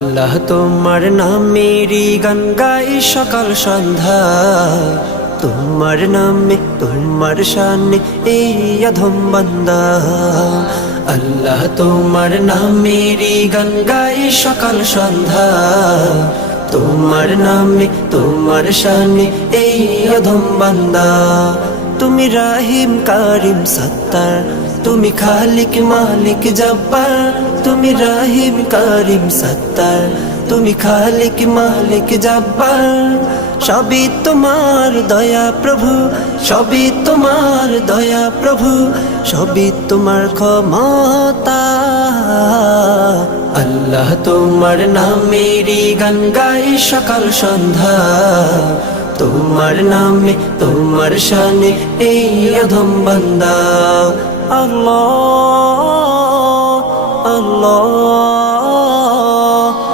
আল্লাহ তোমার নামেরই গান গাই সকাল সন্ধ্যা, তোমার নামে তোমার শানে এই অধম বান্দা। আল্লাহ তোমার নামেরই গান গাই সকাল সন্ধ্যা, তোমার নামে তোমার শানে এই অধম বান্দা। তুমি রাহিম কারিম সত্তার, তুমি খালিক মালিক জব্বার। তুমি রাহিম কারিম সত্তার, তুমি খালিক মালিক জব্বার। সবই তোমার দয়া প্রভু, সবই তোমার দয়া প্রভু, সবই তোমার ক্ষমতা। আল্লাহ তোমার নামেরই গান গাই সকাল সন্ধ্যা, তোমার নামে তোমার শানে এই অধম বান্দা। আল্লাহ আল্লাহ।